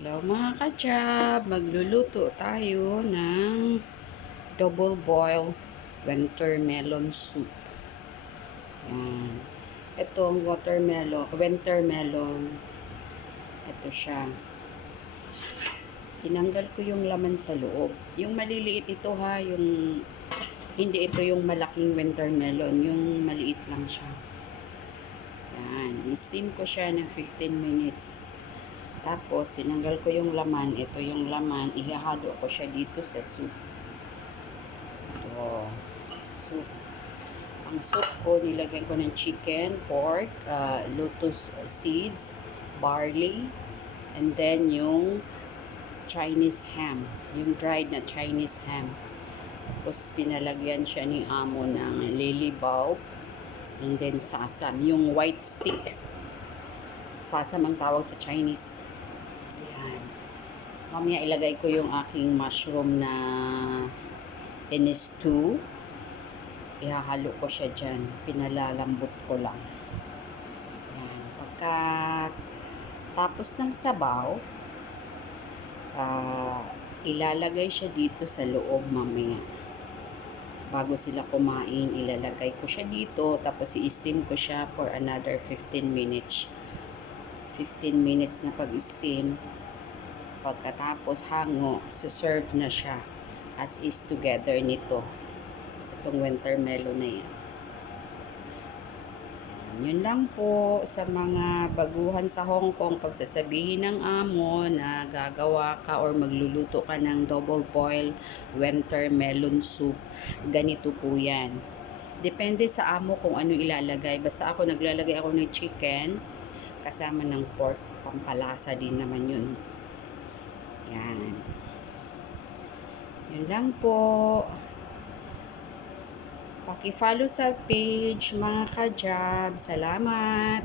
Hello mga kachab, magluluto tayo ng double boil watermelon soup. Yan. Itong winter melon, ito siya. Tinanggal ko yung laman sa loob. Yung maliliit ito ha, hindi ito yung malaking winter melon, yung maliit lang siya. Yan, i-steam ko siya ng 15 minutes. Tapos, tinanggal ko yung laman. Ito yung laman. Ihahalo ko siya dito sa soup. Ito. Soup. Ang soup ko, nilagyan ko ng chicken, pork, lotus seeds, barley, and then yung Chinese ham. Yung dried na Chinese ham. Tapos, pinalagyan siya ni amo ng lily bulb. And then, sasam. Yung white stick. Sasam ang tawag sa Chinese. Ayan. Mamaya ilagay ko yung aking mushroom na in-stew. Ihahalo ko siya dyan. Pinalalambot ko lang. Ayan. Pagka tapos ng sabaw, ilalagay siya dito sa loob mamaya. Bago sila kumain, ilalagay ko siya dito. Tapos i-steam ko siya for another 15 minutes. 15 minutes na pag-steam. Pagkatapos hango, serve na siya as is together nito. Itong winter melon na yan. Yun lang po sa mga baguhan sa Hong Kong. Pagsasabihin ng amo na gagawa ka or magluluto ka ng double boil winter melon soup, ganito po yan. Depende sa amo kung ano ilalagay. Basta ako naglalagay ako ng chicken kasama ng pork. Pampalasa din naman yun. Yan. Yun lang po. Paki-follow sa page mga ka-job. Salamat.